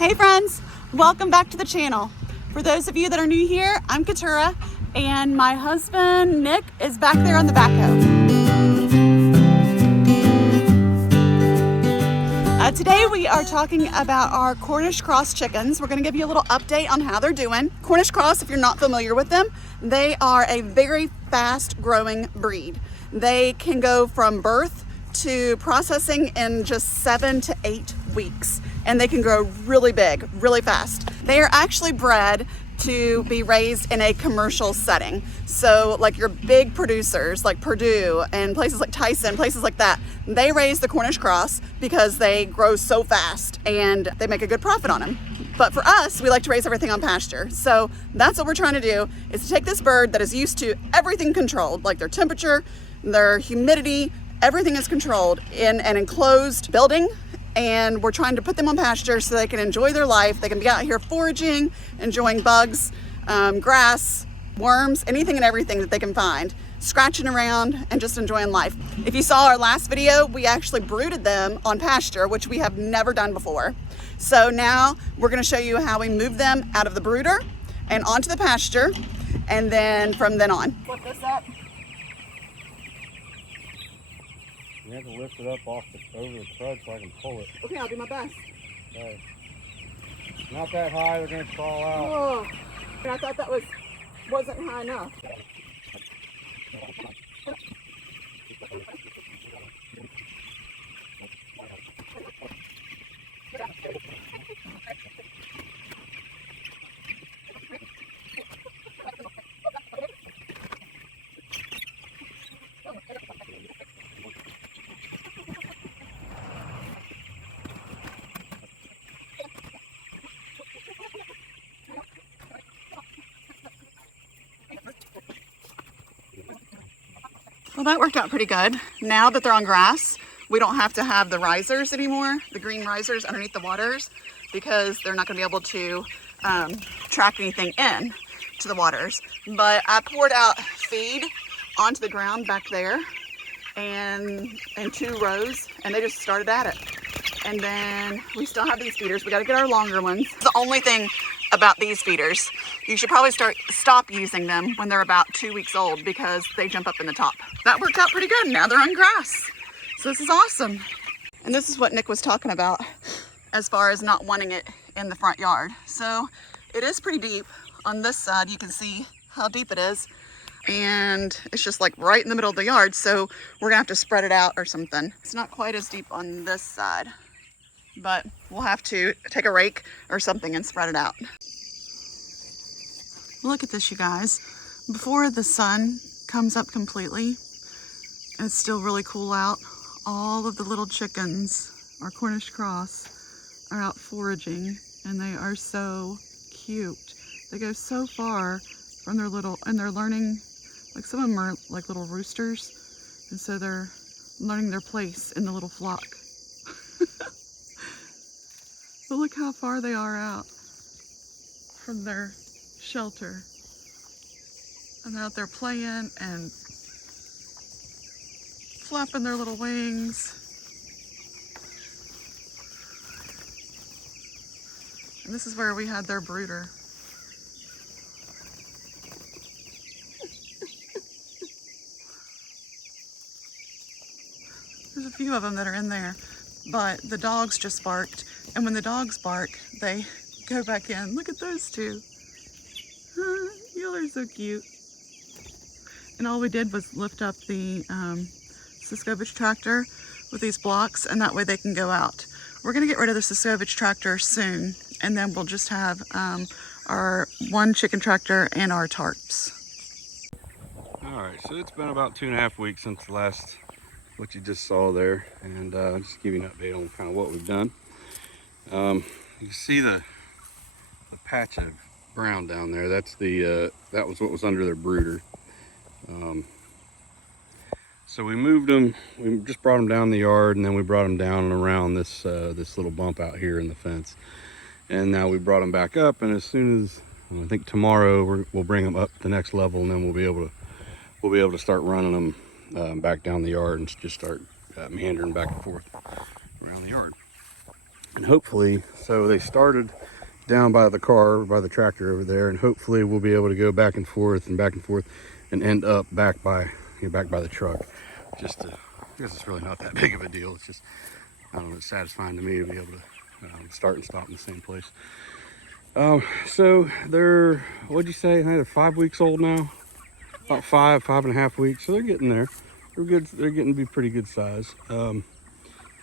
Hey friends, welcome back to the channel. For those of you that are new here, I'm Keturah, and my husband Nick is back there on the backhoe. Today we are talking about our Cornish cross chickens. We're going to give you a little update on how they're doing. Cornish cross, if you're not familiar with them, they are a very fast growing breed. They can go from birth to processing in just 7 to 8 weeks, and they can grow really big, really fast. They are actually bred to be raised in a commercial setting. So like your big producers like Brooder and places like Tyson, places like that, they raise the Cornish cross because they grow so fast and they make a good profit on them. But for us, we like to raise everything on pasture. So that's what we're trying to do, is to take this bird that is used to everything controlled, like their temperature, their humidity, everything is controlled in an enclosed building, and we're trying to put them on pasture so they can enjoy their life. They can be out here foraging, enjoying bugs, grass, worms, anything and everything that they can find, scratching around and just enjoying life. If you saw our last video, we actually brooded them on pasture, which we have never done before. So now we're going to show you how we move them out of the brooder and onto the pasture, and then from then on. Flip this up. You have to lift it up off over the crud so I can pull it. Okay, I'll do my best. Okay. Not that high, they're going to crawl out. Oh, I thought that wasn't high enough. Well, that worked out pretty good. Now that they're on grass, we don't have to have the risers anymore, the green risers underneath the waters, because they're not going to be able to track anything in to the waters. But I poured out feed onto the ground back there and in 2 rows, and they just started at it. And then we still have these feeders. We got to get our longer ones. The only thing about these feeders, you should probably stop using them when they're about 2 weeks old, because they jump up in the top. That worked out pretty good. Now they're on grass. So this is awesome. And this is what Nick was talking about as far as not wanting it in the front yard. So it is pretty deep. On this side, you can see how deep it is. And it's just like right in the middle of the yard. So we're gonna have to spread it out or something. It's not quite as deep on this side, but we'll have to take a rake or something and spread it out. Look at this, you guys. Before the sun comes up completely, and it's still really cool out, all of the little chickens, our Cornish cross, are out foraging, and they are so cute. They go so far from their little, and they're learning, like some of them are like little roosters, and so they're learning their place in the little flock. But look how far they are out from their shelter. And they're out there playing and flapping their little wings. And this is where we had their brooder. There's a few of them that are in there, but the dogs just barked. And when the dogs bark, they go back in. Look at those two. Y'all are so cute. And all we did was lift up the Siscovich tractor with these blocks, and that way they can go out. We're gonna get rid of the Siscovich tractor soon, and then we'll just have our one chicken tractor and our tarps. All right, so it's been about 2.5 weeks since the last, what you just saw there, and just give you an update on kind of what we've done. You see the patch of brown down there. That's the that was what was under their brooder. So we moved them. We just brought them down the yard, and then we brought them down and around this this little bump out here in the fence. And now we brought them back up, and as soon as, I think tomorrow, we'll bring them up the next level, and then we'll be able to start running them back down the yard and just start meandering back and forth around the yard. And hopefully, so they started down by the car, by the tractor over there, and hopefully we'll be able to go back and forth and end up back by back by the truck. Just to, I guess it's really not that big of a deal. It's just, I don't know, it's satisfying to me to be able to start and stop in the same place. So they're, what'd you say? They're 5 weeks old now. About 5.5 weeks. So they're getting there. They're good. They're getting to be pretty good size. But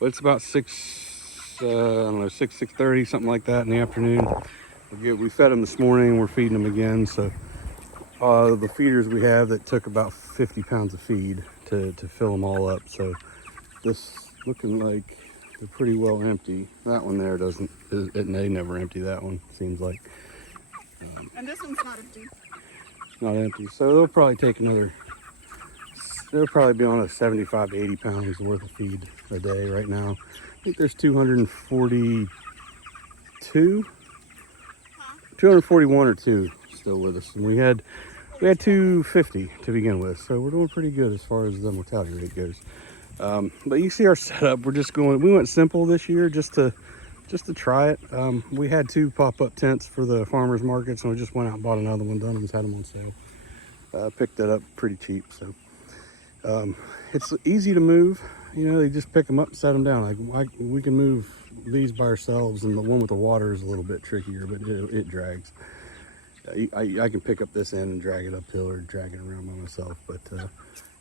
it's about 6:30, something like that in the afternoon. We fed them this morning. We're feeding them again. So the feeders we have that took about 50 pounds of feed to fill them all up. So this looking like they're pretty well empty. That one there doesn't. They never empty that one. Seems like. And this one's not empty. Not empty. So they'll probably take another. They'll probably be on a 75 to 80 pounds worth of feed a day right now. I think there's 241 or 2 still with us, and we had 250 to begin with. So we're doing pretty good as far as the mortality rate goes. But you see our setup. We're just going. We went simple this year just to try it. We had 2 pop-up tents for the farmers markets, and we just went out and bought another one. Dunham's had them on sale. Picked that up pretty cheap. So it's easy to move. You know, they just pick them up and set them down. Like we can move these by ourselves, and the one with the water is a little bit trickier, but it drags. I can pick up this end and drag it uphill or drag it around by myself, but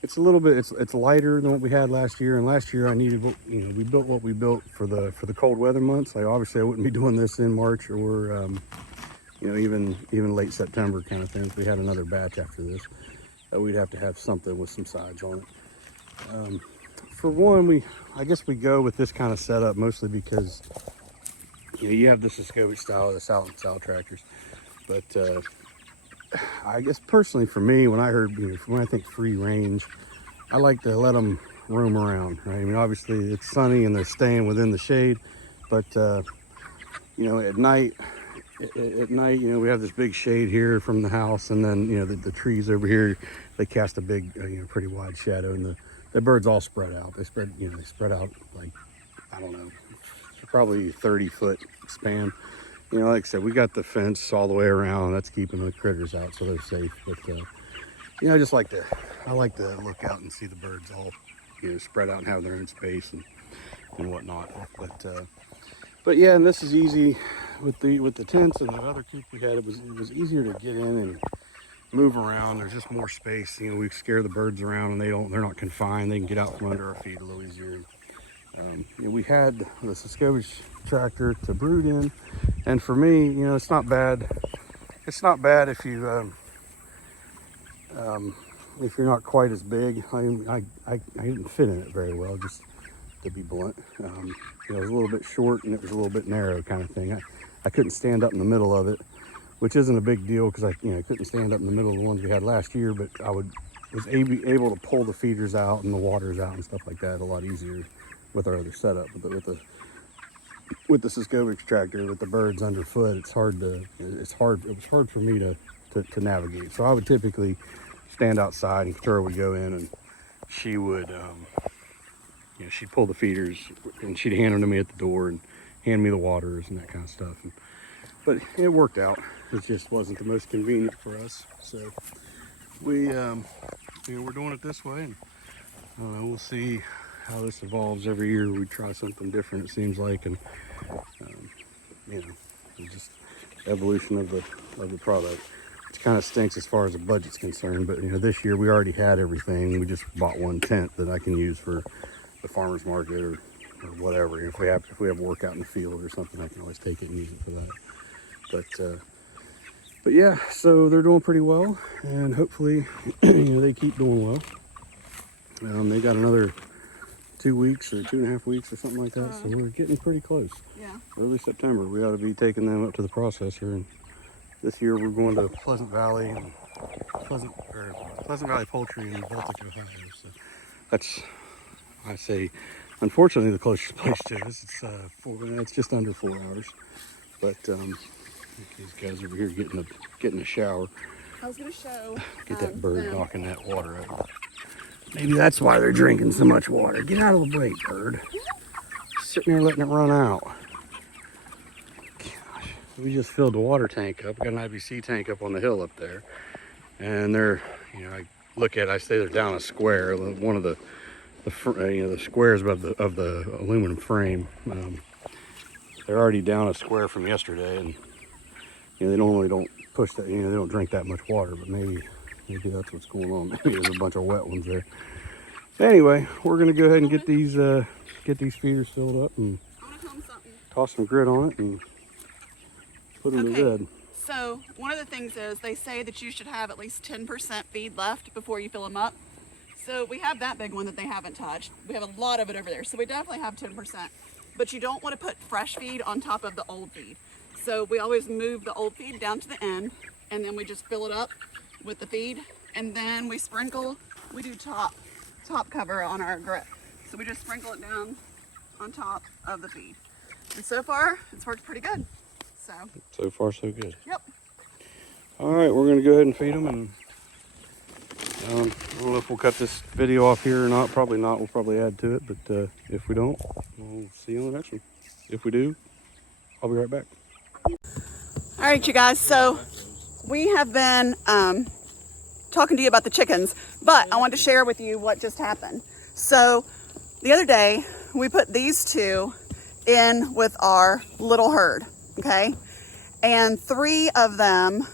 it's a little bit, it's lighter than what we had last year. And last year I needed, we built what we built for the cold weather months. Like obviously I wouldn't be doing this in March or even late September kind of thing. If we had another batch after this, we'd have to have something with some sides on it. For one, I guess we go with this kind of setup mostly because you have the Scovich style, the South tractors, but I guess personally for me, when I think free range, I like to let them roam around, right? I mean, obviously it's sunny and they're staying within the shade, but at night, we have this big shade here from the house, and then the trees over here, they cast a big, pretty wide shadow, and the birds all spread out. They spread out like, I don't know, probably 30-foot span. Like I said, we got the fence all the way around. That's keeping the critters out, so they're safe. But I like to look out and see the birds all spread out and have their own space and whatnot. But yeah, and this is easy with the tents and the other coop we had. It was easier to get in and move around. There's just more space. We scare the birds around, and they're not confined. They can get out from under our feet a little easier. We had the Scovich tractor to brood in, and for me, it's not bad. It's not bad if you're not quite as big. I didn't fit in it very well, just to be blunt. It was a little bit short and it was a little bit narrow kind of thing. I couldn't stand up in the middle of it, which isn't a big deal because I couldn't stand up in the middle of the ones we had last year, but I was able to pull the feeders out and the waters out and stuff like that a lot easier with our other setup. With the Scovich tractor, with the birds underfoot, it was hard for me to navigate. So I would typically stand outside, and Keturah would go in, and she would she'd pull the feeders and she'd hand them to me at the door and hand me the waters and that kind of stuff. But it worked out. It just wasn't the most convenient for us. So we're doing it this way, and I don't know, we'll see how this evolves. Every year we try something different, it seems like, and it's just evolution of the product. It kind of stinks as far as the budget's concerned, but this year we already had everything. We just bought one tent that I can use for the farmer's market or whatever. If we have work out in the field or something, I can always take it and use it for that. But yeah, so they're doing pretty well, and hopefully they keep doing well. They got another 2 weeks or 2.5 weeks or something like that, so we're getting pretty close. Yeah, early September we ought to be taking them up to the processor, and this year we're going to Pleasant Valley Poultry in Baltic, Ohio. So that's, I say, unfortunately the closest place to us. It's just under 4 hours, but these guys over here getting a shower. I was gonna show. Get that bird knocking that water out. Maybe that's why they're drinking so much water. Get out of the way, bird. Sitting there letting it run out. we just filled the water tank up. We got an IBC tank up on the hill up there. And they're, I look at it, I say they're down a square. One of the squares of the aluminum frame. They're already down a square from yesterday, and they normally don't push that. They don't drink that much water, but maybe that's what's going on. Maybe there's a bunch of wet ones there. But anyway, we're gonna go ahead and get these feeders filled up and toss some grit on it and put them to bed. So one of the things is they say that you should have at least 10% feed left before you fill them up. So we have that big one that they haven't touched. We have a lot of it over there. So we definitely have 10%, but you don't want to put fresh feed on top of the old feed. So we always move the old feed down to the end, and then we just fill it up with the feed. And then we sprinkle, we do top cover on our grit. So we just sprinkle it down on top of the feed. And so far it's worked pretty good. So far so good. Yep. All right, we're gonna go ahead and feed them, and I don't know if we'll cut this video off here or not. Probably not. We'll probably add to it, but if we don't, we'll see you on the next one. If we do, I'll be right back. All right, you guys. So we have been talking to you about the chickens, but I wanted to share with you what just happened. So the other day, we put these two in with our little herd, okay? And 3 of them,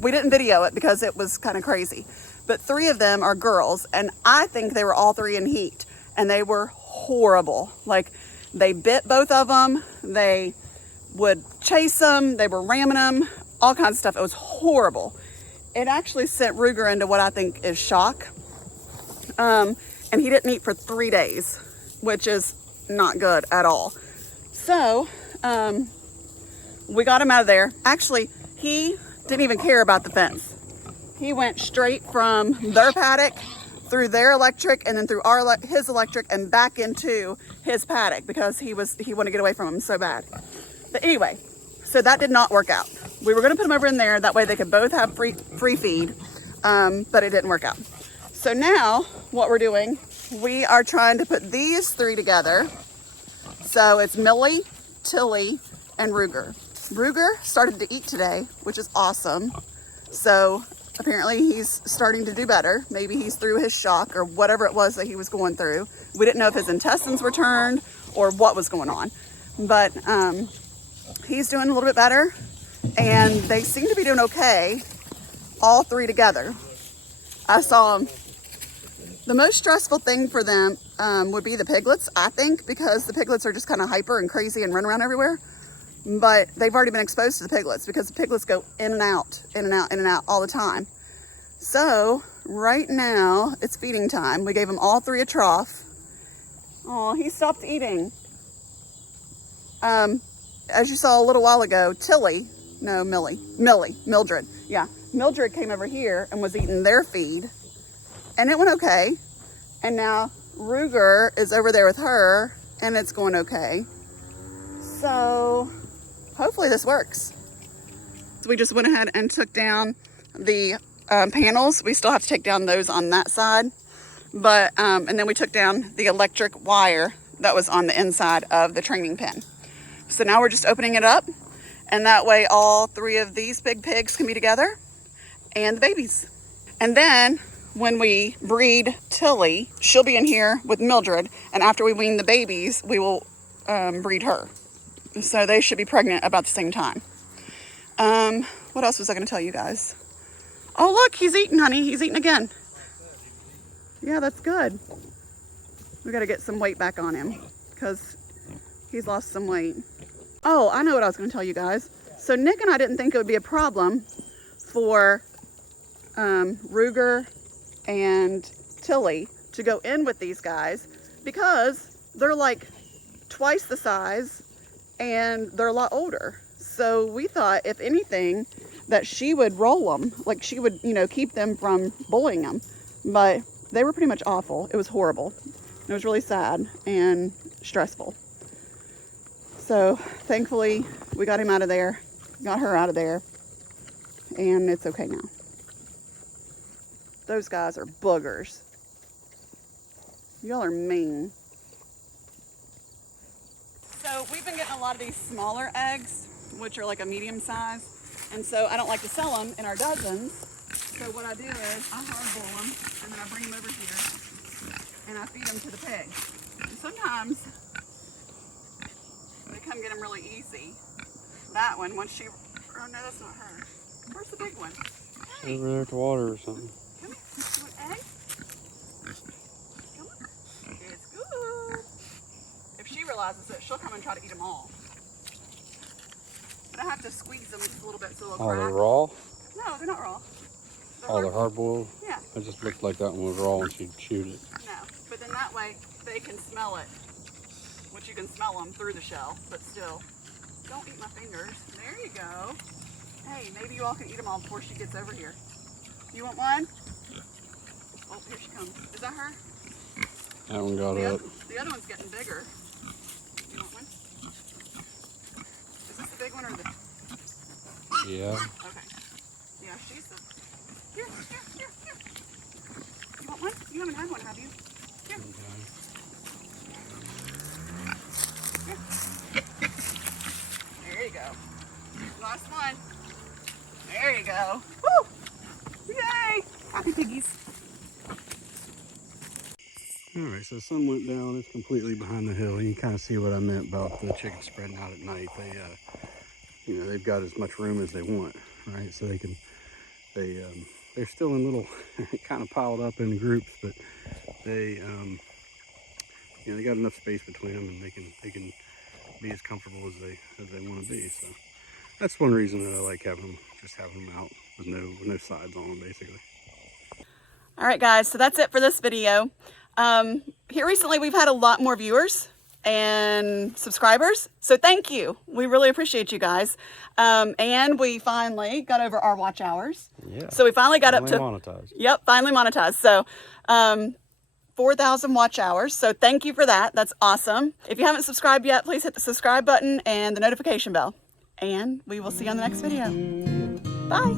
we didn't video it because it was kind of crazy, but 3 of them are girls, and I think they were all 3 in heat, and they were horrible. Like, they bit both of them, they would chase them, they were ramming them, all kinds of stuff. It was horrible. It actually sent Brooder into what I think is shock. And he didn't eat for 3 days, which is not good at all. So, we got him out of there. Actually, he didn't even care about the fence. He went straight from their paddock through their electric and then through his electric and back into his paddock because he wanted to get away from him so bad. But anyway, so that did not work out. We were going to put them over in there. That way they could both have free feed, but it didn't work out. So now what we're doing, we are trying to put these 3 together. So it's Millie, Tilly, and Brooder. Brooder started to eat today, which is awesome. So apparently he's starting to do better. Maybe he's through his shock or whatever it was that he was going through. We didn't know if his intestines were turned or what was going on. But he's doing a little bit better. And they seem to be doing okay, all 3 together. I saw them. The most stressful thing for them would be the piglets, I think, because the piglets are just kind of hyper and crazy and run around everywhere. But they've already been exposed to the piglets because the piglets go in and out, in and out, in and out all the time. So right now it's feeding time. We gave them all 3 a trough. Oh, he stopped eating. As you saw a little while ago, Mildred. Yeah, Mildred came over here and was eating their feed. And it went okay. And now Brooder is over there with her and it's going okay. So hopefully this works. So we just went ahead and took down the panels. We still have to take down those on that side. But, and then we took down the electric wire that was on the inside of the training pen. So now we're just opening it up. And that way all 3 of these big pigs can be together and the babies. And then when we breed Tilly, she'll be in here with Mildred. And after we wean the babies, we will breed her. So they should be pregnant about the same time. What else was I going to tell you guys? Oh, look, he's eating, honey. He's eating again. Yeah, that's good. We got to get some weight back on him because he's lost some weight. Oh, I know what I was going to tell you guys. So Nick and I didn't think it would be a problem for Brooder and Tilly to go in with these guys because they're like twice the size and they're a lot older. So we thought, if anything, that she would roll them, like she would, keep them from bullying them. But they were pretty much awful. It was horrible. It was really sad and stressful. So thankfully we got him out of there, got her out of there, and it's okay now. Those guys are boogers. Y'all are mean. So we've been getting a lot of these smaller eggs. which are like a medium size. And so I don't like to sell them in our dozens. So what I do is I hard boil them and then I bring them over here and I feed them to the pigs. And sometimes they come get them really easy. That one, once she, oh no, that's not her. Where's the big one? Hey. Over there at the water or something. Come here, you want egg? Come on, it's good. If she realizes it, she'll come and try to eat them all. But I have to squeeze them just a little bit so they'll crack. They're raw? No, they're not raw. They're hard boiled? Yeah. It just looked like that one was raw when she chewed it. No, but then that way they can smell it. Which you can smell them through the shell, but still. Don't eat my fingers. There you go. Hey, maybe you all can eat them all before she gets over here. You want one? Oh, here she comes. Is that her? That one got up. The other one's getting bigger. You want one? Is this the big one or the... Yeah. Okay. Yeah, she's the... Here. You want one? You haven't had one, have you? Here. There you go. Last one. There you go. Woo! Yay! Happy piggies. Alright, so the sun went down. It's completely behind the hill. You can kind of see what I meant about the chickens spreading out at night. They, you know, they've got as much room as they want, right? So they can, they're still in little, kind of piled up in groups, but they, you know, they got enough space between them, and they can be as comfortable as they want to be. So that's one reason that I like having them out with no sides on them, basically. All right, guys. So that's it for this video. Here recently, we've had a lot more viewers and subscribers. So thank you. We really appreciate you guys. And we finally got over our watch hours. Yeah. So we finally got up to monetized. Yep, finally monetized. So 4,000 watch hours. So thank you for that. That's awesome. If you haven't subscribed yet, please hit the subscribe button and the notification bell. And we will see you on the next video. Bye.